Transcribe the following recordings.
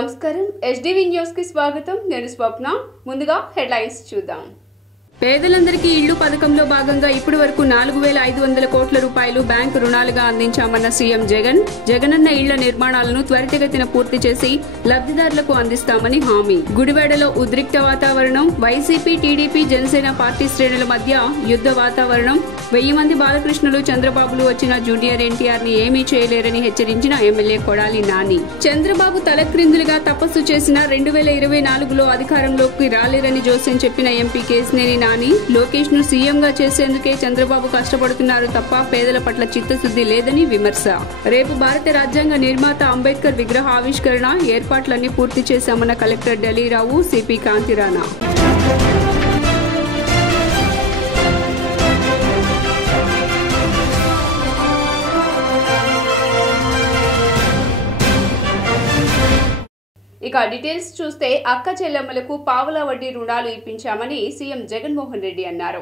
నమస్కారం SDV news కి స్వాగతం నేను స్వప్న ముందుగా హెడ్లైన్స్ చూద్దాం పేదలందరికీ ఇళ్లు పథకంలో భాగంగా ఇప్పటివరకు 4500 కోట్ల రూపాయలు బ్యాంకు రుణాలుగా అందించామన్న సీఎం జగనన్న ఇళ్ల నిర్మాణాలను త్వరితగతిన పూర్తి చేసి లబ్ధిదారులకు అందిస్తామని హామీ గుడివాడలో ఉద్రిక్త వాతావరణం వైసీపీ టీడీపీ జనసేన పార్టీ శ్రేణుల మధ్య యుద్ధ వాతావరణం 1000 మంది బాలకృష్ణులు చంద్రబాబులు వచ్చిన జూనియర్ ఎన్టీఆర్ ని ఏమీ చేయలేరని హెచ్చరించిన ఎమ్మెల్యే కొడాలి నాని చంద్రబాబు తలక్రిందులుగా తపస్సు చేసిన 2024లో అధికారంలోకి రాలేరని జోస్యం చెప్పిన ఎంపీ కేశినేని నాని లోకేష్ ను సీఎంగా చేసేందుకే చంద్రబాబు కష్టపడుతున్నారు తప్ప పేదల పట్ల చిత్తశుద్ధి లేదని విమర్శ రేపు భారత రాజ్యాంగ నిర్మాత అంబేద్కర్ విగ్రహ ఆవిష్కరణ ఏర్పాట్లన్నీ పూర్తి చేశామన్న కలెక్టర్ డలీరావు సిపి కాంతిరాణా ఇక డీటెయిల్స్ చూస్తే అక్క చెల్లెమ్మలకు పావలా వడ్డీ రుణాలు ఇప్పించామని సీఎం జగన్మోహన్ రెడ్డి అన్నారు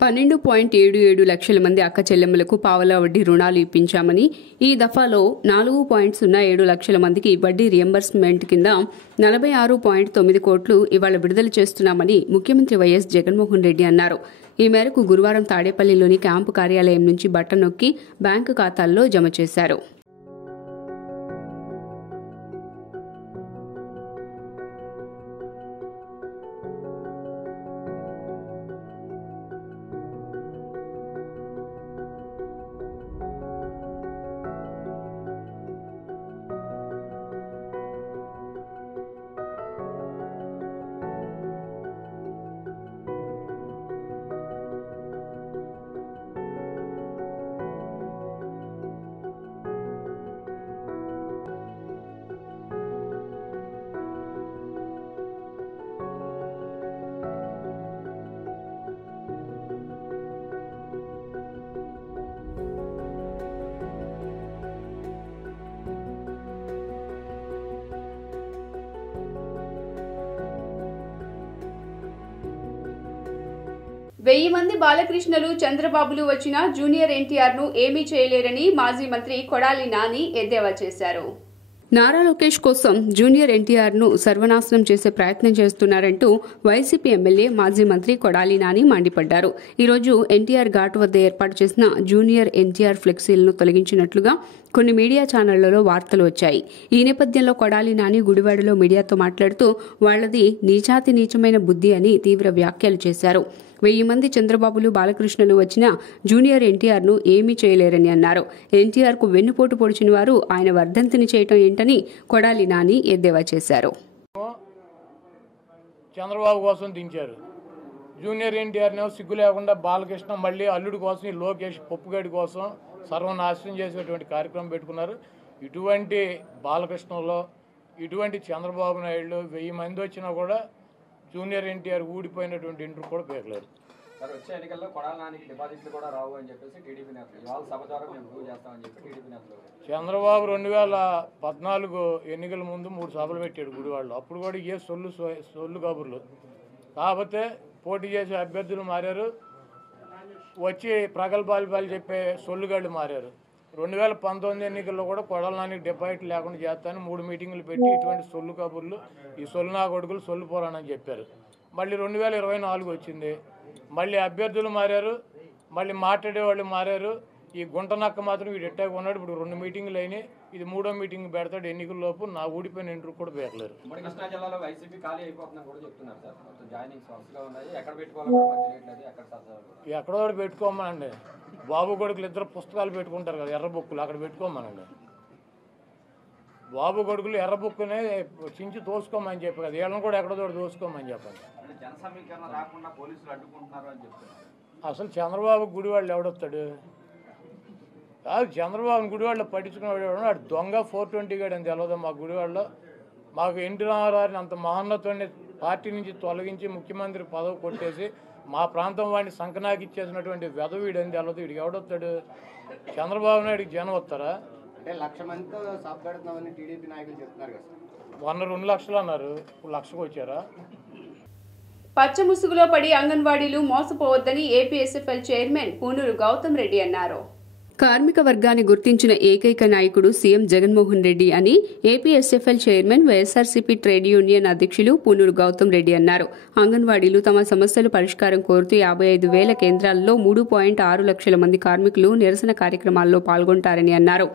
12.77 లక్షల మంది అక్క చెల్లెమ్మలకు పావలా వడ్డీ రుణాలు ఇప్పించామని ఈ దఫాలో 4.07 లక్షల మందికి వడ్డీ రియంబర్స్మెంట్ కింద 46.9 కోట్లు ఇవాళ విడుదల చేస్తున్నామని ముఖ్యమంత్రి వైఎస్ జగన్మోహన్ రెడ్డి అన్నారు ఈ మేరకు గురువారం తాడేపల్లిలోని క్యాంపు కార్యాలయం నుంచి బటన్ నొక్కి బ్యాంకు ఖాతాల్లో జమ చేశారు వెయ్యి మంది బాలకృష్ణలు చంద్రబాబులు వచ్చిన జూనియర్ ఎన్టీఆర్ ను ఏమీ చేయలేరని మాజీ మంత్రి కొడాలి నాని ఎద్దేవా చేశారు నారా లోకేష్ కోసం జూనియర్ ఎన్టీఆర్ ను సర్వనాశనం చేసే ప్రయత్నం చేస్తున్నారంటూ వైసీపీ ఎమ్మెల్యే మాజీ మంత్రి కొడాలి నాని మండిపడ్డారు ఈ రోజు ఎన్టీఆర్ ఘాట్ వద్ద ఏర్పాటు చేసిన జూనియర్ ఎన్టీఆర్ ఫ్లెక్సీలను తొలగించినట్లుగా కొన్ని మీడియా ఛానళ్లలో వార్తలు వచ్చాయి ఈ నేపథ్యంలో కొడాలి నాని గుడివాడలో మీడియాతో మాట్లాడుతూ వాళ్లది నీచాతి నీచమైన బుద్ధి అని తీవ్ర వ్యాఖ్యలు చేశారు 1000 మంది చంద్రబాబులు బాలకృష్ణలు వచ్చిన జూనియర్ ఎన్టీఆర్ ను ఏమీ చేయలేరని అన్నారు ఎన్టీఆర్ కు వెన్నుపోటు పొడిచిన వారు ఆయన వర్ధంతిని చేయటం ఏంటని కొడాలి నాని ఎద్దేవా చేశారు చంద్రబాబు కోసం దించారు జూనియర్ ఎన్టీఆర్ ను సిగ్గు లేకుండా బాలకృష్ణ మళ్ళీ అల్లుడి కోసం లోకేష్ పప్పుగడి కోసం సర్వనాశనం చేసేటువంటి కార్యక్రమం పెట్టుకున్నారు ఇటువంటి బాలకృష్ణలో ఇటువంటి చంద్రబాబు నాయుడు 1000 మంది వచ్చినా కూడా జూనియర్ ఎన్టీఆర్ ఊడిపోయినటువంటి ఇంటర్ కూడా పేర్లేరు సార్ వచ్చే ఎన్నికల్లో కొడాలి నానికి డిపాజిట్లు కూడా రావు అని చెప్పేసి టీడీపీ నేతలు ఇవాళ సభ ద్వారా మేము ప్రూవ్ చేస్తామని చెప్పి టీడీపీ నేతలు చంద్రబాబు 2014 ఎన్నికల ముందు 3 సభలు పెట్టాడు గుడివాడలో అప్పుడు కూడా ఏ సొల్లు కబుర్లు కాకపోతే పోటీ చేసే అభ్యర్థులు మారారు వచ్చి ప్రగల్భాలు చెప్పే సొల్లుగాళ్ళు మారారు 2019 ఎన్నికల్లో కూడా కొడాలి నానికి డిపాజిట్ లేకుండా చేస్తానని 3 మీటింగులు పెట్టి ఇటువంటి సొల్లు కబుర్లు ఈ సొల్లు నా కొడుకులు సొల్లు పోరానని చెప్పారు మళ్ళీ 2024 వచ్చింది మళ్ళీ అభ్యర్థులు మారారు మళ్ళీ మాట్లాడేవాళ్ళు మారారు ఈ గుంటనక్క మాత్రం వీడు ఎట్టాగా ఉన్నాడు ఇప్పుడు 2 మీటింగులు అయినాయి ఇది 3వ మీటింగ్ పెడతాడు ఎన్నికల్లోపు నా ఊడిపోయిన ఇంటర్ కూడా పేర్లేరు కృష్ణా జిల్లాలో వైసీపీ ఖాళీ అయిపోతుందని కూడా చెప్తున్నారు సార్ మొత్తం జాయినింగ్స్ వరుసగా ఉన్నాయి ఎక్కడ పెట్టుకోవాలి ఎక్కడో పెట్టుకోమనండి బాబు కొడుకులు ఇద్దరు పుస్తకాలు పెట్టుకుంటారు కదా ఎర్ర బుక్కులు అక్కడ పెట్టుకోమనండి బాబు కొడుకులు ఎర్ర బుక్కునే చించి తోసుకోమని చెప్పి కదా వీళ్ళని కూడా ఎక్కడో దోసుకోమని చెప్పండి జన సమీకరణ రాకుండా పోలీసులు అడ్డుకుంటున్నారు అని చెప్తారు అసలు చంద్రబాబు గుడివాళ్ళు ఎవడొస్తాడు కాదు చంద్రబాబుని గుడివాళ్ళలో పట్టించుకునేవాడు వాడు దొంగ 420 గాడు అని తెలియదు మా గుడివాళ్ళలో మాకు ఎన్టీ రామారావుని అంత మహోన్నతుడిని పార్టీ నుంచి తొలగించి ముఖ్యమంత్రి పదవి కొట్టేసి మా ప్రాంతం వాడిని సంకనాకి ఇచ్చేసినటువంటి వెధవీడు అని తెలియదు వీడికి ఎవడొస్తాడు చంద్రబాబు నాయుడికి జనం వస్తారా అంటే 1,00,000 మందితో సాప్ పెడుతున్నామని టీడీపీ నాయకులు చెప్తున్నారు కదా సార్ 2 లక్షలు అన్నారు ఇప్పుడు 1,00,000కు వచ్చారా పచ్చ ముసుగులో పడి అంగన్వాడీలు మోసపోవద్దని ఏపీఎస్ఎఫ్ఎల్ చైర్మన్ పూనూరు గౌతమ్ రెడ్డి అన్నారు కార్మిక వర్గాన్ని గుర్తించిన ఏకైక నాయకుడు సీఎం జగన్మోహన్ రెడ్డి అని APSFL chairman, YSRCP trade union అధ్యక్షులు పూనూరు గౌతమ్ రెడ్డి అన్నారు. అంగన్వాడీలు తమ సమస్యలు పరిష్కారం కోరుతూ 55,000 కేంద్రాల్లో 3.6 లక్షల మంది కార్మికులు నిరసన కార్యక్రమాల్లో పాల్గొంటారని అన్నారు.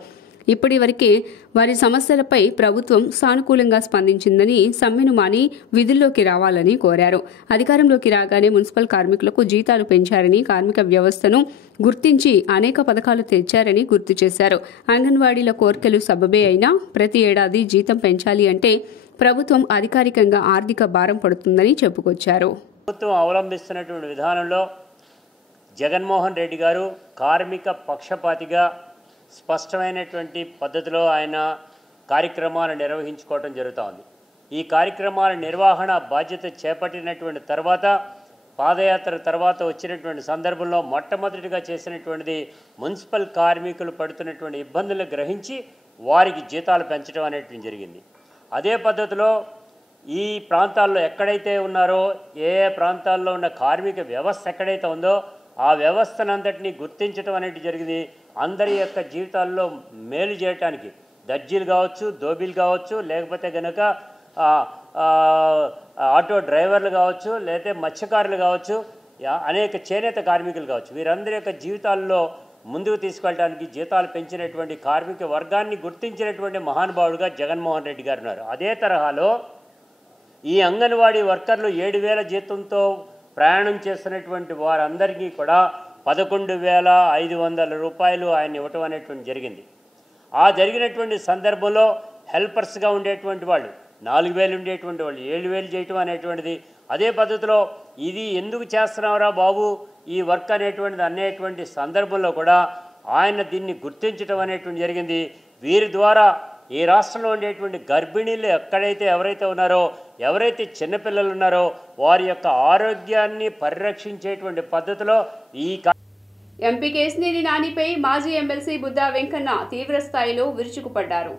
ఇప్పటి వరకే వారి సమస్యలపై ప్రభుత్వం సానుకూలంగా స్పందించిందని, సమ్మెను మాని విధుల్లోకి రావాలని కోరారు. అధికారంలోకి రాగానే మున్సిపల్ కార్మికులకు జీతాలు పెంచారని, కార్మిక వ్యవస్థను గుర్తించి అనేక పథకాలు తెచ్చారని గుర్తు చేశారు. అంగన్వాడీల కోర్కెలు సబబే అయినా ప్రతి ఏడాది జీతం పెంచాలి అంటే ప్రభుత్వం అధికారికంగా ఆర్థిక భారం పడుతుందని చెప్పుకొచ్చారు. ప్రభుత్వం అవలంబిస్తున్నటువంటి విధానంలో జగన్మోహన్ రెడ్డి గారు కార్మిక పక్షపాతిగా స్పష్టమైనటువంటి పద్ధతిలో ఆయన కార్యక్రమాలు నిర్వహించుకోవడం జరుగుతోంది. ఈ కార్యక్రమాల నిర్వహణ బాధ్యత చేపట్టినటువంటి తర్వాత, పాదయాత్ర తర్వాత వచ్చినటువంటి సందర్భంలో మొట్టమొదటిగా చేసినటువంటిది మున్సిపల్ కార్మికులు పడుతున్నటువంటి ఇబ్బందులను గ్రహించి వారికి జీతాలు పెంచడం అనేటువంటి జరిగింది. అదే పద్ధతిలో ఈ ప్రాంతాల్లో ఎక్కడైతే ఉన్నారో, ఏ ప్రాంతాల్లో ఉన్న కార్మిక వ్యవస్థ ఎక్కడైతే ఉందో ఆ వ్యవస్థనంతటినీ గుర్తించడం అనేది జరిగింది. అందరి యొక్క జీవితాల్లో మేలు చేయడానికి దర్జీలు కావచ్చు, దోబీలు కావచ్చు, లేకపోతే కనుక ఆటో డ్రైవర్లు కావచ్చు, లేకపోతే మత్స్యకారులు కావచ్చు, అనేక చేనేత కార్మికులు కావచ్చు, వీరందరి యొక్క జీవితాల్లో ముందుకు తీసుకెళ్ళడానికి జీతాలు పెంచినటువంటి కార్మిక వర్గాన్ని గుర్తించినటువంటి మహానుభావుడుగా జగన్మోహన్ రెడ్డి గారు ఉన్నారు. అదే తరహాలో ఈ అంగన్వాడీ వర్కర్లు 7,000 జీతంతో ప్రయాణం చేస్తున్నటువంటి వారందరికీ కూడా 11,500 రూపాయలు ఆయన ఇవ్వటం అనేటువంటి జరిగింది. ఆ జరిగినటువంటి సందర్భంలో హెల్పర్స్గా ఉండేటువంటి వాళ్ళు 4,000 ఉండేటువంటి వాళ్ళు 7,000 చేయటం అనేటువంటిది, అదే పద్ధతిలో ఇది ఎందుకు చేస్తున్నావురా బాబు ఈ వర్క్ అనేటువంటి సందర్భంలో కూడా ఆయన దీన్ని గుర్తించడం అనేటువంటి జరిగింది. వీరి ద్వారా ఈ రాష్ట్రంలో ఉండేటువంటి గర్భిణీలు ఎవరైతే ఉన్నారో, ఎవరైతే చిన్నపిల్లలు ఉన్నారో వారి యొక్క ఆరోగ్యాన్ని పరిరక్షించేటువంటి పద్ధతిలో ఈ ఎంపీ కేశినేని నానిపై మాజీ ఎమ్మెల్సీ బుద్దా వెంకన్న తీవ్ర స్థాయిలో విరుచుకుపడ్డారు.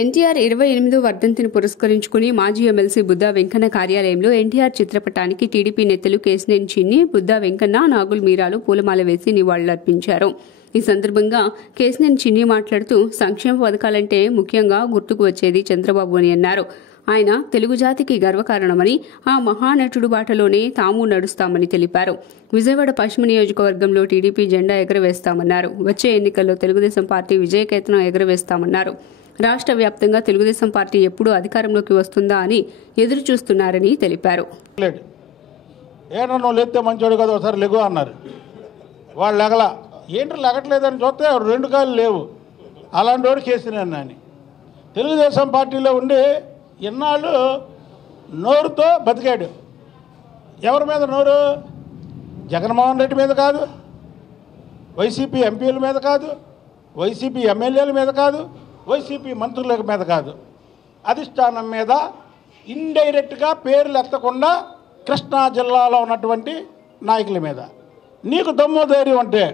ఎన్టీఆర్ 28వ వర్ధంతిని పురస్కరించుకుని మాజీ ఎమ్మెల్సీ బుద్దా వెంకన్న కార్యాలయంలో ఎన్టీఆర్ చిత్రపటానికి టీడీపీ నేతలు కేశినేని చిన్ని, బుద్దా వెంకన్న, నాగుల్ మీరాలు పూలమాల వేసి నివాళులర్పించారు. ఈ సందర్భంగా కేశినేని చిన్ని మాట్లాడుతూ సంక్షేమ పథకాలంటే ముఖ్యంగా గుర్తుకు వచ్చేది చంద్రబాబు అని అన్నారు. ఆయన తెలుగు జాతికి గర్వకారణమని, ఆ మహానటుడు బాటలోనే తాము నడుస్తామని తెలిపారు. విజయవాడ పశ్చిమ నియోజకవర్గంలో టీడీపీ జెండా ఎగరవేస్తామన్నారు. వచ్చే ఎన్నికల్లో తెలుగుదేశం పార్టీ విజయకేతనం ఎగరవేస్తామన్నారు. రాష్ట్ర వ్యాప్తంగా తెలుగుదేశం పార్టీ ఎప్పుడు అధికారంలోకి వస్తుందా అని ఎదురు చూస్తున్నారని తెలిపారు. ఏమన్నా లేతే మంచోడు కదా ఒకసారి లెగు అన్నారు. వాళ్ళు లెగల ఏంటి లెగట్లేదని చూస్తే 2 కాళ్ళు లేవు. అలాంటి వాడు కేసినేని అని తెలుగుదేశం పార్టీలో ఉండి ఇన్నాళ్ళు నోరుతో బతికాడు. ఎవరి మీద నోరు? జగన్మోహన్ రెడ్డి మీద కాదు, వైసీపీ ఎంపీల మీద కాదు, వైసీపీ ఎమ్మెల్యేల మీద కాదు, వైసీపీ మంత్రుల మీద కాదు, అధిష్టానం మీద ఇండైరెక్ట్గా పేర్లు ఎత్తకుండా కృష్ణా జిల్లాలో ఉన్నటువంటి నాయకుల మీద. నీకు దమ్ము ధైర్యం అంటే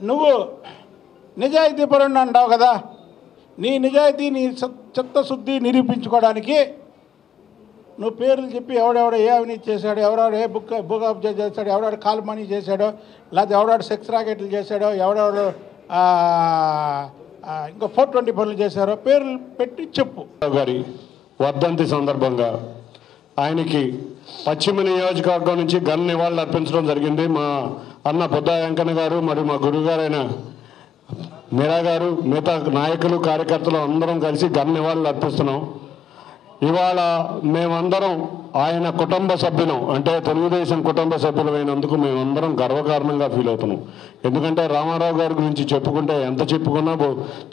నువ్వు నిజాయితీ పరుణ్ణి అంటావు కదా, నీ నిజాయితీ నీ చిత్తశుద్ధి నిరూపించుకోవడానికి నువ్వు పేర్లు చెప్పి ఎవడెవడో ఏ అవినీతి చేశాడో, ఎవడెవడో ఏ బుక్ ఆఫ్ చేశాడో, ఎవడెవడో కాల్ మనీ చేశాడో, లేకపోతే ఎవడెవడో సెక్స్ రాకెట్లు చేశాడో, ఎవడెవడో ఇంకా 420 పనులు చేశారో పేర్లు పెట్టి చెప్పు. గారి వర్ధంతి సందర్భంగా ఆయనకి పశ్చిమ నియోజకవర్గం నుంచి ఘన నివాళులు అర్పించడం జరిగింది. మా అన్న బుద్దా వెంకన్న గారు మరియు మా గురువుగారైన మీరా గారు, మిగతా నాయకులు, కార్యకర్తలు అందరం కలిసి ఘన నివాళులు అర్పిస్తున్నాం. ఇవాళ మేమందరం ఆయన కుటుంబ సభ్యులం, అంటే తెలుగుదేశం కుటుంబ సభ్యులమైనందుకు మేమందరం గర్వకారణంగా ఫీల్ అవుతున్నాం. ఎందుకంటే రామారావు గారి గురించి చెప్పుకుంటే ఎంత చెప్పుకున్నా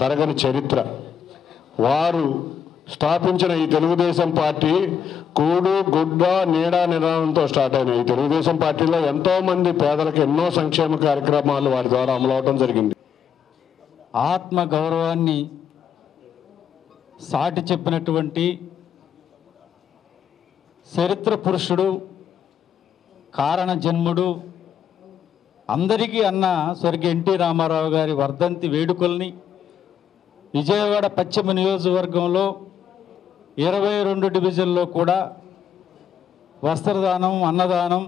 తరగని చరిత్ర. వారు స్థాపించిన ఈ తెలుగుదేశం పార్టీ కూడు గుడ్డ నీడ నిదానంతో స్టార్ట్ అయిన ఈ తెలుగుదేశం పార్టీలో ఎంతోమంది పేదలకు ఎన్నో సంక్షేమ కార్యక్రమాలు వారి ద్వారా అమలవటం జరిగింది. ఆత్మ గౌరవాన్ని సాటి చెప్పినటువంటి చరిత్ర పురుషుడు, కారణ జన్ముడు, అందరికీ అన్న స్వర్గీయ ఎన్టీ రామారావు గారి వర్ధంతి వేడుకల్ని విజయవాడ పశ్చిమ నియోజకవర్గంలో 22 డివిజన్లో కూడా వస్త్రదానం, అన్నదానం,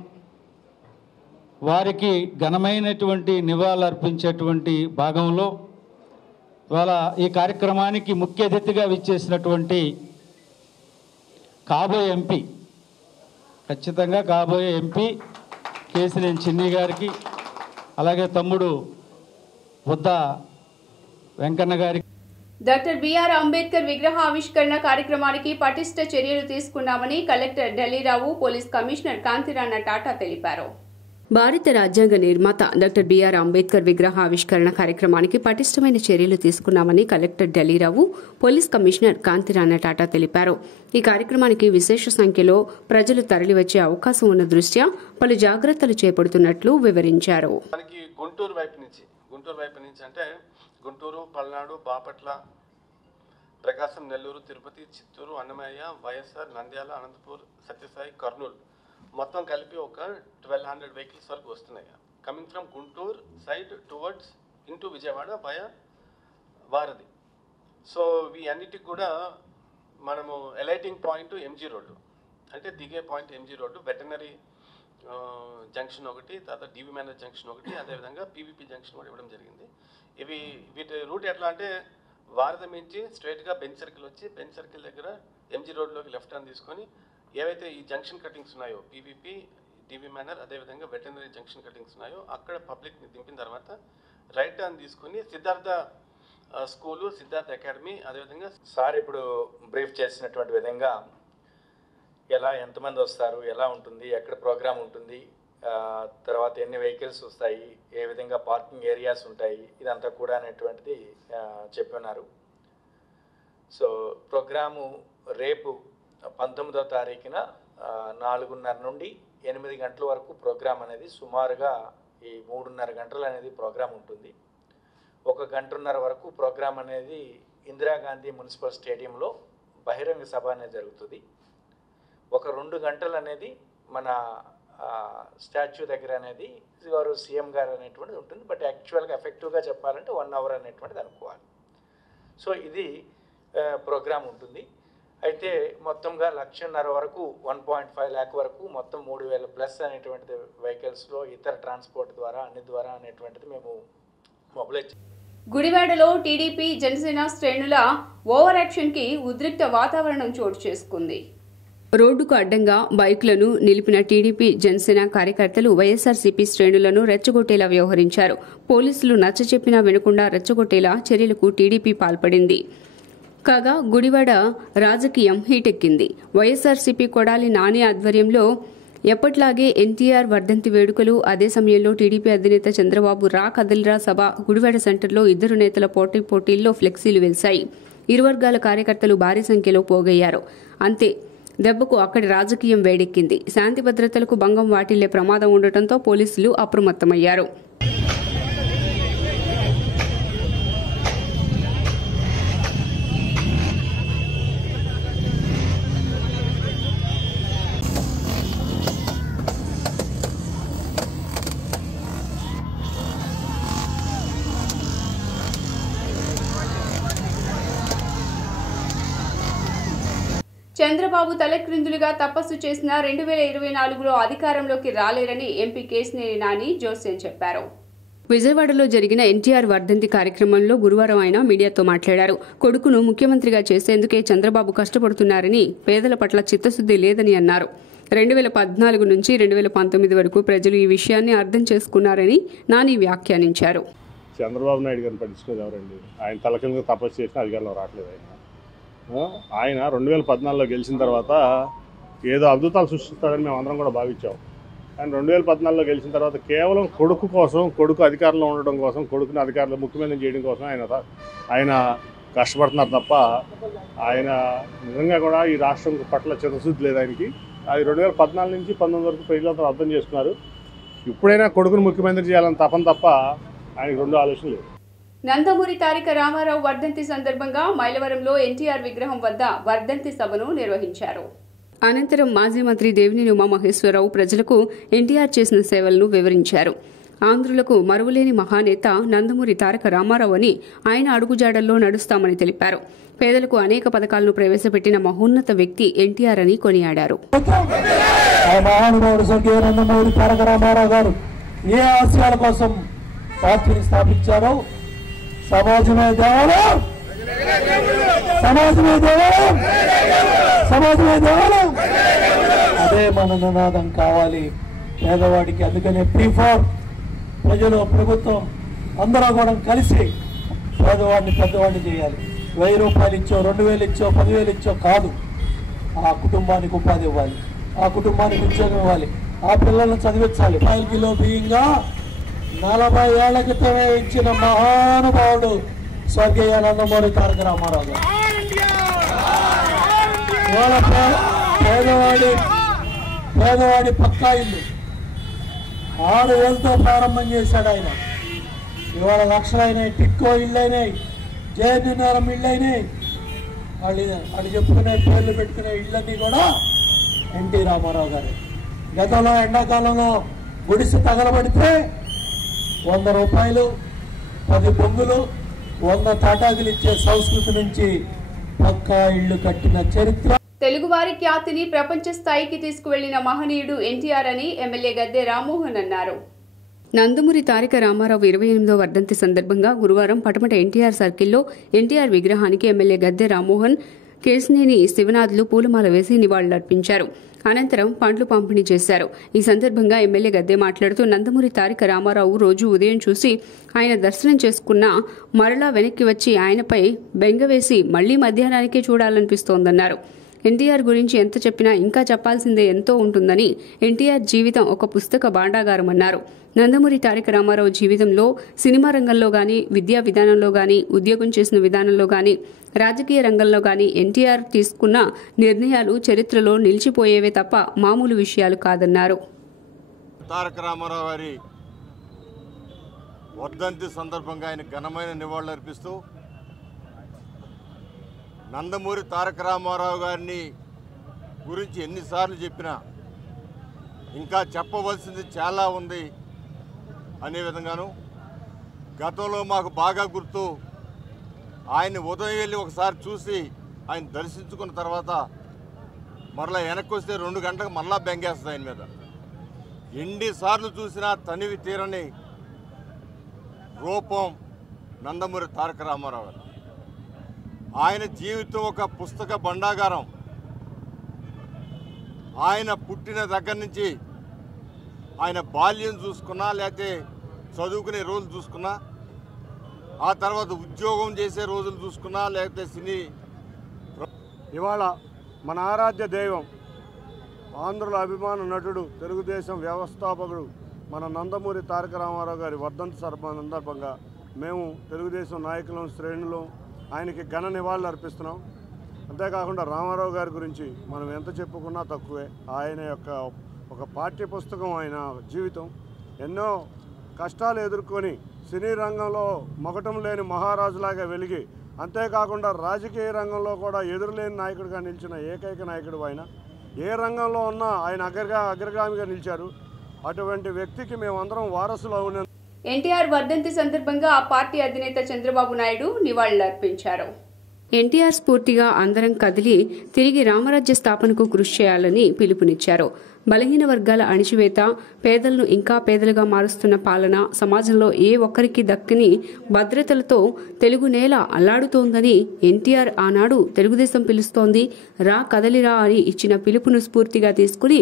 వారికి ఘనమైనటువంటి నివాళులర్పించేటువంటి భాగంలో ఇవాళ ఈ కార్యక్రమానికి ముఖ్య అతిథిగా విచ్చేసినటువంటి కాబోయే ఎంపీ, ఖచ్చితంగా కాబోయే ఎంపీ కేసినేని చిన్ని గారికి, అలాగే తమ్ముడు బుద్ధ వెంకన్న గారికి. డాక్టర్ బిఆర్ అంబేద్కర్ విగ్రహ ఆవిష్కరణ కార్యక్రమానికి పటిష్ట చర్యలు తీసుకున్నామని collector Dilli Rao, police commissioner Kanthi Rana Tata తెలిపారు. భారత రాజ్యాంగ నిర్మాత డాక్టర్ బిఆర్ అంబేద్కర్ విగ్రహ ఆవిష్కరణ కార్యక్రమానికి పటిష్టమైన చర్యలు తీసుకున్నామని collector Dilli Rao, police commissioner Kanthi Rana Tata తెలిపారు. ఈ కార్యక్రమానికి విశేష సంఖ్యలో ప్రజలు తరలివచ్చే అవకాశం ఉన్న దృష్ట్యా పలు జాగ్రత్తలు చేపడుతున్నట్లు వివరించారు. గుంటూరు వైపు నుంచి అంటే గుంటూరు, పల్నాడు, బాపట్ల, ప్రకాశం, నెల్లూరు, తిరుపతి, చిత్తూరు, అన్నమయ్య, వైఎస్ఆర్, నంద్యాల, అనంతపూర్, సత్యసాయి, కర్నూలు మొత్తం కలిపి ఒక 1200 వెహికల్స్ వరకు వస్తున్నాయి. Coming from Guntur side towards into Vijayawada via వారధి. సో అన్నిటికి కూడా మనము ఎలైటింగ్ పాయింట్ ఎంజీ రోడ్డు, అంటే దిగే point MG road, veterinary junction ఒకటి, తర్వాత డివి మేనర్ జంక్షన్ ఒకటి, అదేవిధంగా పీవీపీ జంక్షన్ కూడా ఇవ్వడం జరిగింది. వీటి రూట్ ఎట్లా అంటే వారధి నుంచి స్ట్రైట్గా బెంచ్ సర్కిల్ వచ్చి బెంచ్ సర్కిల్ దగ్గర ఎంజీ రోడ్లోకి లెఫ్ట్ హ్యాండ్ తీసుకొని ఏవైతే ఈ జంక్షన్ కటింగ్స్ ఉన్నాయో పీవీపీ, డివి మేనర్, అదేవిధంగా వెటనరీ జంక్షన్ కటింగ్స్ ఉన్నాయో అక్కడ పబ్లిక్ని దింపిన తర్వాత రైట్ హ్యాండ్ తీసుకొని సిద్ధార్థ స్కూలు, సిద్ధార్థ అకాడమీ, అదేవిధంగా సార్ ఇప్పుడు బ్రీఫ్ చేసినటువంటి విధంగా ఎంతమంది వస్తారు, ఎలా ఉంటుంది, ఎక్కడ ప్రోగ్రామ్ ఉంటుంది, తర్వాత ఎన్ని వెహికల్స్ వస్తాయి, ఏ విధంగా పార్కింగ్ ఏరియాస్ ఉంటాయి, ఇదంతా కూడా అనేటువంటిది చెప్పున్నారు. సో ప్రోగ్రాము రేపు 19వ తారీఖున 4:30 నుండి 8 గంటల వరకు ప్రోగ్రామ్ అనేది సుమారుగా ఈ 3.5 గంటలు అనేది ప్రోగ్రామ్ ఉంటుంది. 1 గంటన్నర వరకు ప్రోగ్రామ్ అనేది ఇందిరాగాంధీ మున్సిపల్ స్టేడియంలో బహిరంగ సభ అనేది జరుగుతుంది. 1-2 గంటలు అనేది మన స్టాచ్యూ దగ్గర అనేది వారు సీఎం గారు అనేటువంటిది ఉంటుంది. బట్ యాక్చువల్గా ఎఫెక్టివ్గా చెప్పాలంటే 1 అవర్ అనేటువంటిది అనుకోవాలి. సో ఇది ప్రోగ్రామ్ ఉంటుంది. అయితే మొత్తంగా 1,50,000 వరకు 1.5 lakh వరకు మొత్తం 3,000 ప్లస్ అనేటువంటిది వెహికల్స్లో ఇతర ట్రాన్స్పోర్ట్ ద్వారా అన్ని ద్వారా అనేటువంటిది మేము మొబిలైజ్. గుడివాడలో టీడీపీ జనసేన శ్రేణుల ఓవర్ యాక్షన్కి ఉద్రిక్త వాతావరణం చోటు చేసుకుంది. రోడ్డుకు అడ్డంగా బైకులను నిలిపిన టీడీపీ జనసేన కార్యకర్తలు వైఎస్ఆర్సీపీ శ్రేణులను రెచ్చగొట్టేలా వ్యవహరించారు. పోలీసులు నచ్చచెప్పినా వినకుండా రెచ్చగొట్టేలా చర్యలకు టీడీపీ పాల్పడింది. కాగా గుడివాడ రాజకీయం హీటెక్కింది. వైఎస్ఆర్సీపీ కొడాలి నాని ఆధ్వర్యంలో ఎప్పట్లాగే ఎన్టీఆర్ వర్ధంతి వేడుకలు, అదే సమయంలో టీడీపీ అధినేత చంద్రబాబు రా కదలిరా సభ గుడివాడ సెంటర్లో ఇద్దరు నేతల పోటీల్లో ఫ్లెక్సీలు వెలిశాయి. ఇరు వర్గాల కార్యకర్తలు భారీ సంఖ్యలో పోగయ్యారు. అంతే దెబ్బకు అక్కడి రాజకీయం వేడెక్కింది. శాంతి భద్రతలకు భంగం వాటిల్లే ప్రమాదం ఉండటంతో పోలీసులు అప్రమత్తమయ్యారు. చంద్రబాబు తలక్రిందులుగా తపస్సు చేసిన 2024లో అధికారంలోకి రాలేరని ఎంపీ కేసినేని నాని జోస్యం చెప్పారు. విజయవాడలో జరిగిన ఎన్టీఆర్ వర్ధంతి కార్యక్రమంలో గురువారం ఆయన మీడియాతో మాట్లాడారు. కొడుకును ముఖ్యమంత్రిగా చేసేందుకే చంద్రబాబు కష్టపడుతున్నారని, పేదల పట్ల చిత్తశుద్ది లేదని అన్నారు. 2014 నుంచి 2019 వరకు ప్రజలు ఈ విషయాన్ని అర్థం చేసుకున్నారని నాని వ్యాఖ్యానించారు. చంద్రబాబు నాయుడు గారిని పట్టించుకునేది ఎవరండి? ఆయన తలకిందుగా తపస్సు చేసిన అధికారంలో రావట్లేదు. ఆయన 2014లో గెలిచిన తర్వాత ఏదో అద్భుతాలు సృష్టిస్తాడని మేము అందరం కూడా భావించాం. ఆయన 2014లో గెలిచిన తర్వాత కేవలం కొడుకు కోసం, కొడుకు అధికారంలో ఉండడం కోసం, కొడుకుని అధికారంలో ముఖ్యమంత్రి చేయడం కోసం ఆయన కష్టపడుతున్నారు తప్ప ఆయన నిజంగా కూడా ఈ రాష్ట్రం పట్ల చిత్తశుద్ధి లేదు ఆయనకి. అది 2014 నుంచి 19 వరకు ప్రజలంతా అర్థం చేసుకున్నారు. ఇప్పుడైనా కొడుకును ముఖ్యమంత్రి చేయాలని తప్ప ఆయనకు రెండో ఆలోచన లేదు. నందమూరి తారక రామారావు వర్ధంతి సందర్భంగా మైలవరంలో ఎన్టీఆర్ విగ్రహం వద్ద వర్ధంతి సభను నిర్వహించారు. అనంతరం మాజీ మంత్రి దేవినేని ఉమామహేశ్వరరావు ప్రజలకు ఎన్టీఆర్ చేసిన సేవలను వివరించారు. ఆంధ్రులకు మరువలేని మహానేత నందమూరి తారక రామారావు అని, ఆయన అడుగుజాడల్లో నడుస్తామని తెలిపారు. పేదలకు అనేక పథకాలను ప్రవేశపెట్టిన మహోన్నత వ్యక్తి ఎన్టీఆర్ అని కొనియాడారు. ఏ ఆశయాల కోసం పార్టీని స్థాపించారో సమాజమే దేవాలయం, సమాజమే దేవాలయం, సమాజమే దేవాలయం, అదే మన నినాదం కావాలి పేదవాడికి. అందుకనే P4 ప్రజలు, ప్రభుత్వం అందరూ కూడా కలిసి పేదవాడిని పెద్దవాడిని చేయాలి. 1000 రూపాయలు ఇచ్చో, 2000 ఇచ్చో, 10,000 ఇచ్చో కాదు. ఆ కుటుంబానికి ఉపాధి ఇవ్వాలి, ఆ కుటుంబానికి ఉద్యోగం ఇవ్వాలి, ఆ పిల్లలను చదివించాలి. 5 కిలో బియ్యంగా 40 ఏళ్ల క్రితమే ఇచ్చిన మహానుభావుడు స్వర్గీయ నందమూరి తారక రామారావు గారు. ఇవాళ పేదవాడి పక్కా ఇల్లు 6,000తో ప్రారంభం చేశాడు ఆయన. ఇవాళ లక్షలైనాయి, టిక్కో ఇళ్ళు అయినాయి, జయనిర్ణయం ఇళ్ళు అయినాయి. వాళ్ళు చెప్పుకునే పేర్లు పెట్టుకునే ఇళ్ళన్నీ కూడా ఎన్టీ రామారావు గారు. గతంలో ఎండాకాలంలో గుడిసె తగలబడితే 100 రూపాయలు, 10 బొంగులు, 100 తాటాకులు ఇచ్చే సంస్కృతి నుంచి పక్కా ఇళ్లు కట్టిన చరిత్ర. తెలుగువారి ఖ్యాతిని ప్రపంచ స్థాయికి తీసుకువెళ్లిన మహనీయుడు ఎన్టీఆర్ అని ఎమ్మెల్యే గద్దె రామ్మోహన్ అన్నారు. నందమూరి తారక రామారావు 28వ వర్ధంతి సందర్భంగా గురువారం పటమట ఎన్టీఆర్ సర్కిల్లో ఎన్టీఆర్ విగ్రహానికి ఎమ్మెల్యే గద్దె రామ్మోహన్, కేశినేని శివనాథ్లు పూలమాల వేసి నివాళులర్పించారు. అనంతరం పండ్లు పంపిణీ చేశారు. ఈ సందర్భంగా ఎమ్మెల్యే గద్దె మాట్లాడుతూ నందమూరి తారక రామారావు రోజు ఉదయం చూసి ఆయన దర్శనం చేసుకున్నా మరలా వెనక్కి వచ్చి ఆయనపై బెంగవేసి మళ్లీ మధ్యాహ్నానికే చూడాలనిపిస్తోందన్నారు. ఎన్టీఆర్ గురించి ఎంత చెప్పినా ఇంకా చెప్పాల్సిందే ఎంతో ఉంటుందని, ఎన్టీఆర్ జీవితం ఒక పుస్తక భాండాగారమన్నారు. నందమూరి తారక రామారావు జీవితంలో సినిమా రంగంలో గానీ, విద్యా విధానంలో గానీ, ఉద్యోగం చేసిన విధానంలో గానీ, రాజకీయ రంగంలో గానీ ఎన్టీఆర్ తీసుకున్న నిర్ణయాలు చరిత్రలో నిలిచిపోయేవే తప్ప మామూలు విషయాలు కాదన్నారు. తారక రామారావు గారి వర్ధంతి సందర్భంగా ఆయన ఘనమైన నివాళులర్పిస్తూ నందమూరి తారక రామారావు గారిని గురించి ఎన్నిసార్లు చెప్పినా ఇంకా చెప్పవలసింది చాలా ఉంది అనే విధంగాను, గతంలో మాకు బాగా గుర్తు ఆయన ఉదయం వెళ్ళి ఒకసారి చూసి ఆయన దర్శించుకున్న తర్వాత మరలా వెనక్కి వస్తే 2 గంటలకు మరలా బెంగేస్తుంది ఆయన మీద. ఎన్నిసార్లు చూసినా తనివి తీరని రూపం నందమూరి తారక రామారావు గారు. ఆయన జీవితం ఒక పుస్తక భండాగారం. ఆయన పుట్టిన దగ్గర నుంచి ఆయన బాల్యం చూసుకున్నా, లేకపోతే చదువుకునే రోజులు చూసుకున్నా, ఆ తర్వాత ఉద్యోగం చేసే రోజులు చూసుకున్నా, లేకపోతే సినీ. ఇవాళ మన ఆరాధ్య దైవం, ఆంధ్రుల అభిమాన నటుడు, తెలుగుదేశం వ్యవస్థాపకుడు మన నందమూరి తారక రామారావు గారి వర్ధంతి సందర్భంగా మేము తెలుగుదేశం నాయకులం, శ్రేణులు ఆయనకి ఘన నివాళులు అర్పిస్తున్నాం. అంతేకాకుండా రామారావు గారి గురించి మనం ఎంత చెప్పుకున్నా తక్కువే. ఆయన యొక్క ఒక పాఠ్య పుస్తకం ఆయన జీవితం. ఎన్నో కష్టాలు ఎదుర్కొని సినీ రంగంలో మగటం లేని మహారాజులాగా వెలిగి, అంతేకాకుండా రాజకీయ రంగంలో కూడా ఎదురులేని నాయకుడిగా నిలిచిన ఏకైక నాయకుడు ఆయన. ఏ రంగంలో ఉన్నా ఆయన అగ్రగామిగా నిలిచారు. అటువంటి వ్యక్తికి మేమందరం వారసులు అవున. ఎన్టీఆర్ వర్ధంతి సందర్భంగా ఆ పార్టీ అధినేత చంద్రబాబు నాయుడు నివాళులర్పించారు. ఎన్టీఆర్ స్ఫూర్తిగా అందరం కదిలి తిరిగి రామరాజ్య స్థాపనకు కృషి చేయాలని పిలుపునిచ్చారు. బలహీన వర్గాల అణిచివేత, పేదలను ఇంకా పేదలుగా మారుస్తున్న పాలన, సమాజంలో ఏ ఒక్కరికి దక్కని భద్రతలతో తెలుగు నేల అల్లాడుతోందని ఎన్టీఆర్ ఆనాడు తెలుగుదేశం పిలుస్తోంది, రా కదలిరా అని ఇచ్చిన పిలుపును స్ఫూర్తిగా తీసుకుని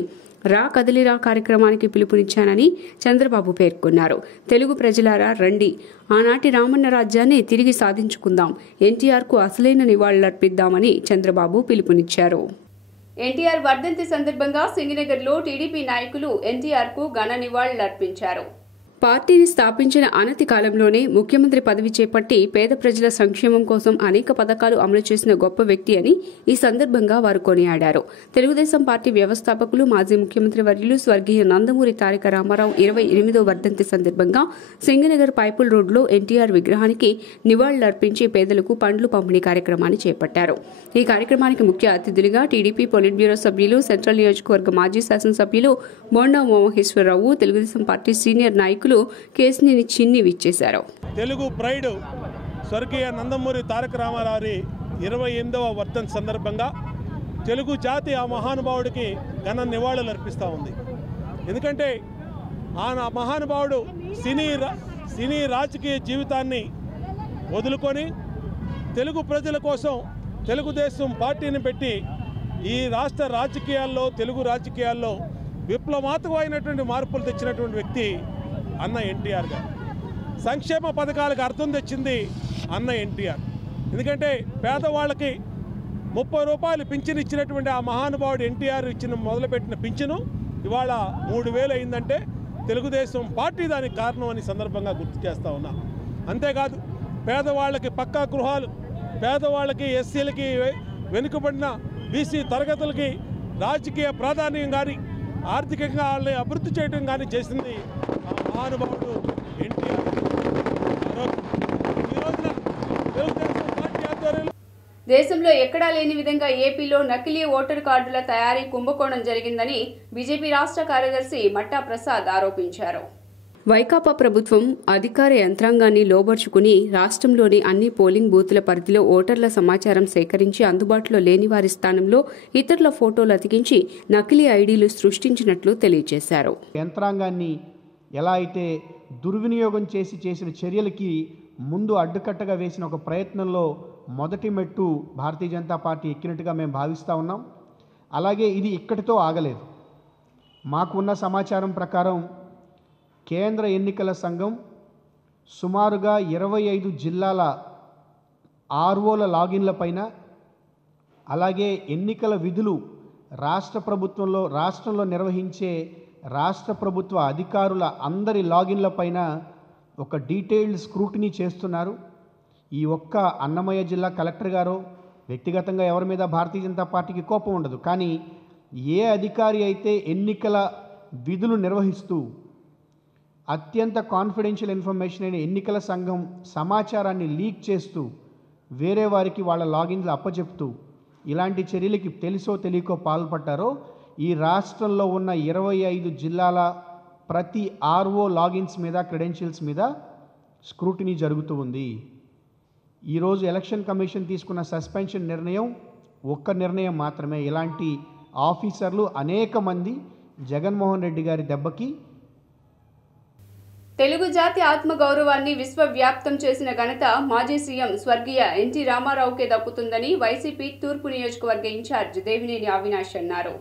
రా కదలిరా కార్యక్రమానికి పిలుపునిచ్చానని చంద్రబాబు పేర్కొన్నారు. తెలుగు ప్రజలారా రండి, ఆనాటి రామన్న రాజ్యాన్ని తిరిగి సాధించుకుందాం, ఎన్టీఆర్కు అసలైన నివాళులర్పిద్దామని చంద్రబాబు పిలుపునిచ్చారు. ఎన్టీఆర్ వర్ధంతి సందర్భంగా సింగనగర్లో టీడీపీ నాయకులు ఎన్టీఆర్కు ఘన నివాళులర్పించారు. పార్టీని స్థాపించిన అనతి కాలంలోనే ముఖ్యమంత్రి పదవి చేపట్టి పేద ప్రజల సంక్షేమం కోసం అనేక పథకాలు అమలు చేసిన గొప్ప వ్యక్తి అని ఈ సందర్భంగా వారు కొనియాడారు. తెలుగుదేశం పార్టీ వ్యవస్థాపకులు, మాజీ ముఖ్యమంత్రి వర్యులు స్వర్గీయ నందమూరి తారక రామారావు 28వ వర్ధంతి సందర్భంగా సింగనగర్ పైపుల్ రోడ్లో ఎన్టీఆర్ విగ్రహానికి నివాళులర్పించి పేదలకు పండ్లు పంపిణీ కార్యక్రమాన్ని చేపట్టారు. ఈ కార్యక్రమానికి ముఖ్య అతిథులుగా టీడీపీ పొలిట్ బ్యూరో సభ్యులు, సెంట్రల్ నియోజకవర్గ మాజీ శాసనసభ్యులు బోండా ఉమామహేశ్వరరావు, తెలుగుదేశం పార్టీ సీనియర్ నాయకులు కేశినేని చిన్ని విచ్చేశారు. తెలుగు ప్రైడ్ స్వర్గీయ నందమూరి తారక రామారావు 28వ వర్ధంతి సందర్భంగా తెలుగు జాతి ఆ మహానుభావుడికి ఘన నివాళులు అర్పిస్తూ ఉంది. ఎందుకంటే ఆ మహానుభావుడు సినీ రాజకీయ జీవితాన్ని వదులుకొని తెలుగు ప్రజల కోసం తెలుగుదేశం పార్టీని పెట్టి ఈ రాష్ట్ర రాజకీయాల్లో తెలుగు రాజకీయాల్లో విప్లవాత్మకమైనటువంటి మార్పులు తెచ్చినటువంటి వ్యక్తి అన్న ఎన్టీఆర్ గారు. సంక్షేమ పథకాలకు అర్థం తెచ్చింది అన్న ఎన్టీఆర్. ఎందుకంటే పేదవాళ్ళకి 30 రూపాయలు పింఛను ఇచ్చినటువంటి ఆ మహానుభావుడు ఎన్టీఆర్ మొదలుపెట్టిన పింఛను ఇవాళ 3000 అయిందంటే తెలుగుదేశం పార్టీ దానికి కారణం అని సందర్భంగా గుర్తు చేస్తూ ఉన్నా. అంతేకాదు పేదవాళ్ళకి పక్కా గృహాలు, పేదవాళ్ళకి ఎస్సీలకి వెనుకబడిన బీసీ తరగతులకి రాజకీయ ప్రాధాన్యం కానీ ఆర్థికంగా వాళ్ళని అభివృద్ధి చేయడం కానీ చేసింది ఆ మహానుభావుడు ఎన్టీఆర్. ఈ రోజున తెలుగుదేశం పార్టీ ఆధ్వర్యంలో దేశంలో ఎక్కడా లేని విధంగా ఏపీలో నకిలీ ఓటర్ కార్డుల తయారీ కుంభకోణం జరిగిందని బీజేపీ రాష్ట్ర కార్యదర్శి మట్టా ప్రసాద్ ఆరోపించారు. వైకాపా ప్రభుత్వం అధికార యంత్రాంగాన్ని లోబర్చుకుని రాష్ట్రంలోని అన్ని పోలింగ్ బూతుల పరిధిలో ఓటర్ల సమాచారం సేకరించి అందుబాటులో లేని వారి స్థానంలో ఇతరుల ఫోటోలు అతికించి నకిలీ ఐడీలు సృష్టించినట్లు తెలియజేశారు. యంత్రాంగాన్ని ఎలా అయితే దుర్వినియోగం చేసిన చర్యలకి ముందు అడ్డుకట్టగా వేసిన ఒక ప్రయత్నంలో మొదటి మెట్టు భారతీయ జనతా పార్టీ ఎక్కినట్టుగా మేము భావిస్తూ ఉన్నాం. అలాగే ఇది ఇక్కడితో ఆగలేదు. మాకున్న సమాచారం ప్రకారం కేంద్ర ఎన్నికల సంఘం సుమారుగా 25 జిల్లాల ఆర్ఓల లాగిన్లపైన, అలాగే ఎన్నికల విధులు రాష్ట్రంలో నిర్వహించే రాష్ట్ర ప్రభుత్వ అధికారుల అందరి లాగిన్లపైన ఒక డీటెయిల్డ్ స్క్రూటినీ చేస్తున్నారు. ఈ ఒక్క అన్నమయ్య జిల్లా కలెక్టర్ గారు వ్యక్తిగతంగా ఎవరి మీద భారతీయ జనతా పార్టీకి కోపం ఉండదు, కానీ ఏ అధికారి అయితే ఎన్నికల విధులు నిర్వహిస్తూ అత్యంత కాన్ఫిడెన్షియల్ ఇన్ఫర్మేషన్ అయిన ఎన్నికల సంఘం సమాచారాన్ని లీక్ చేస్తూ వేరే వారికి వాళ్ళ లాగిన్లు అప్పచెప్తూ ఇలాంటి చర్యలకి తెలుసో తెలియకో పాల్పడ్డారో ఈ రాష్ట్రంలో ఉన్న 25 జిల్లాల ప్రతి ఆర్ఓ లాగిన్స్ మీద, క్రెడెన్షియల్స్ మీద స్క్రూటినీ జరుగుతూ ఉంది. ఈరోజు ఎలక్షన్ కమిషన్ తీసుకున్న సస్పెన్షన్ నిర్ణయం ఒక్క నిర్ణయం మాత్రమే. ఇలాంటి ఆఫీసర్లు అనేక మంది జగన్మోహన్ రెడ్డి గారి దెబ్బకి తెలుగు జాతి ఆత్మగౌరవాన్ని విశ్వవ్యాప్తం చేసిన ఘనత మాజీ సీఎం స్వర్గీయ ఎన్టీ రామారావుకే దక్కుతుందని వైసీపీ తూర్పు నియోజకవర్గ ఇన్ఛార్జ్ దేవినేని అవినాష్ అన్నారు.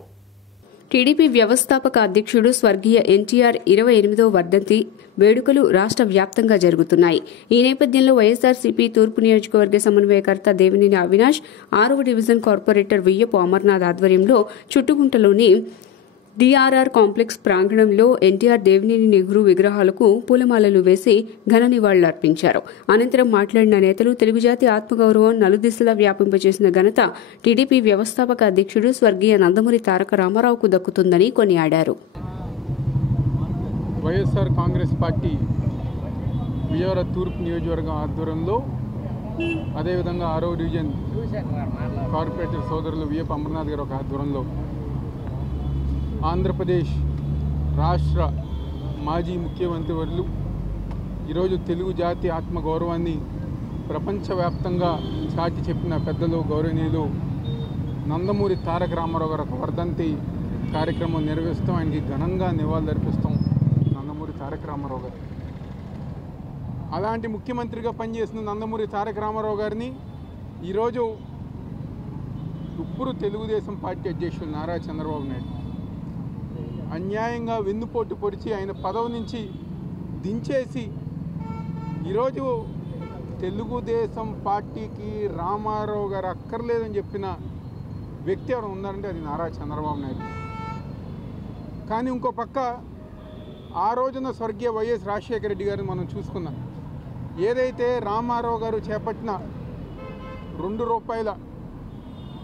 టీడీపీ వ్యవస్థాపక అధ్యక్షుడు స్వర్గీయ ఎన్టీఆర్ 28వ వర్ధంతి వేడుకలు రాష్ట్ర వ్యాప్తంగా జరుగుతున్నాయి. ఈ నేపథ్యంలో వైఎస్ఆర్సీపీ తూర్పు నియోజకవర్గ సమన్వయకర్త దేవినేని అవినాష్ 6వ డివిజన్ కార్పొరేటర్ వియ్యపు అమర్నాథ్ ఆధ్వర్యంలో చుట్టుగుంటలోని డిఆర్ఆర్ కాంప్లెక్స్ ప్రాంగణంలో ఎన్టీఆర్, దేవినేని నెహ్రూ విగ్రహాలకు పూలమాలలు వేసి ఘన నివాళులర్పించారు. అనంతరం మాట్లాడిన నేతలు తెలుగు జాతి ఆత్మగౌరవం నలుదిశలా వ్యాపింపచేసిన ఘనత టీడీపీ వ్యవస్థాపక అధ్యక్షుడు స్వర్గీయ నందమూరి తారక రామారావుకు దక్కుతుందని కొనియాడారు. వైఎస్ఆర్ కాంగ్రెస్ పార్టీ విజయవాడ తూర్పు నియోజకవర్గం ఆధ్వర్యంలో, అదేవిధంగా 6వ డివిజన్ కార్పొరేటర్ సోదరులు వియ్యపు అమర్నాథ్ గారు ఒక ఆధ్వర్యంలో ఆంధ్రప్రదేశ్ రాష్ట్ర మాజీ ముఖ్యమంత్రి వర్యులు ఈరోజు తెలుగు జాతి ఆత్మగౌరవాన్ని ప్రపంచవ్యాప్తంగా చాటి చెప్పిన పెద్దలు గౌరవనీయులు నందమూరి తారక రామారావు గారు ఒక వర్ధంతి కార్యక్రమం నిర్వహిస్తాం. ఆయనకి ఘనంగా నివాళులర్పిస్తాం. నందమూరి తారక రామారావు గారు అలాంటి ముఖ్యమంత్రిగా పనిచేసిన నందమూరి తారక రామారావు గారిని ఈరోజు ఇప్పుడు తెలుగుదేశం పార్టీ అధ్యక్షులు నారా చంద్రబాబు నాయుడు అన్యాయంగా వెన్నుపోటు పొడిచి ఆయన పదవి నుంచి దించేసి ఈరోజు తెలుగుదేశం పార్టీకి రామారావు గారు అక్కర్లేదని చెప్పిన వ్యక్తి ఎవరు ఉన్నారంటే అది నారా చంద్రబాబు నాయుడు. కానీ ఇంకో పక్క ఆ రోజున స్వర్గీయ వైఎస్ రాజశేఖర రెడ్డి గారిని మనం చూసుకున్నాం. ఏదైతే రామారావు గారు చేపట్టిన ₹2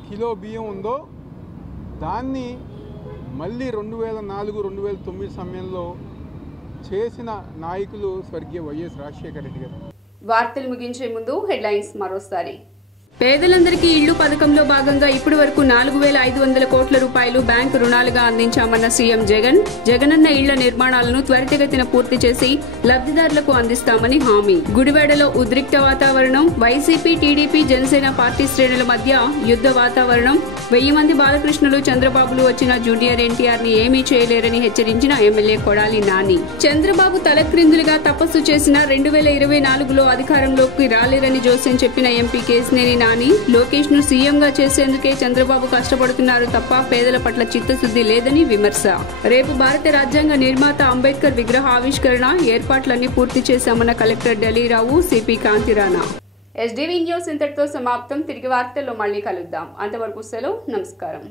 కిలో బియ్యం ఉందో దాన్ని మళ్ళీ 2004-2009 సమయంలో చేసిన నాయకులు స్వర్గీయ వైఎస్ రాజశేఖర రెడ్డి గారు. వార్తలు ముగించే ముందు హెడ్లైన్స్ మరోసారి. పేదలందరికీ ఇళ్లు పథకంలో భాగంగా ఇప్పటి వరకు 4,500 కోట్ల రూపాయలు బ్యాంకు రుణాలుగా అందించామన్న సీఎం జగన్. జగనన్న ఇళ్ల నిర్మాణాలను త్వరితగతిన పూర్తి చేసి లబ్ధిదారులకు అందిస్తామని హామీ. గుడివాడలో ఉద్రిక్త వాతావరణం. వైసీపీ, టీడీపీ, జనసేన పార్టీ శ్రేణుల మధ్య యుద్ధ వాతావరణం. 1000 మంది బాలకృష్ణులు, చంద్రబాబులు వచ్చిన జూనియర్ ఎన్టీఆర్ ని ఏమీ చేయలేరని హెచ్చరించిన ఎమ్మెల్యే కొడాలి నాని. చంద్రబాబు తలక్రిందులుగా తపస్సు చేసిన 2024లో అధికారంలోకి రాలేరని జోస్యం చెప్పిన ఎంపీ కేశినేని నాని. లోకేష్ ను సీఎంగా చేసేందుకే చంద్రబాబు కష్టపడుతున్నారు తప్ప పేదల పట్ల చిత్తశుద్ధి లేదని విమర్శ. రేపు భారత రాజ్యాంగ నిర్మాత అంబేద్కర్ విగ్రహ ఆవిష్కరణ ఏర్పాట్లన్నీ పూర్తి చేశామన్న collector Dilli Rao, CP Kanthi Rana. SDV news ఇంతటితో సమాప్తం. తిరిగి వార్తల్లో మళ్ళీ కలుద్దాం. అంతవరకు సెలవు. నమస్కారం.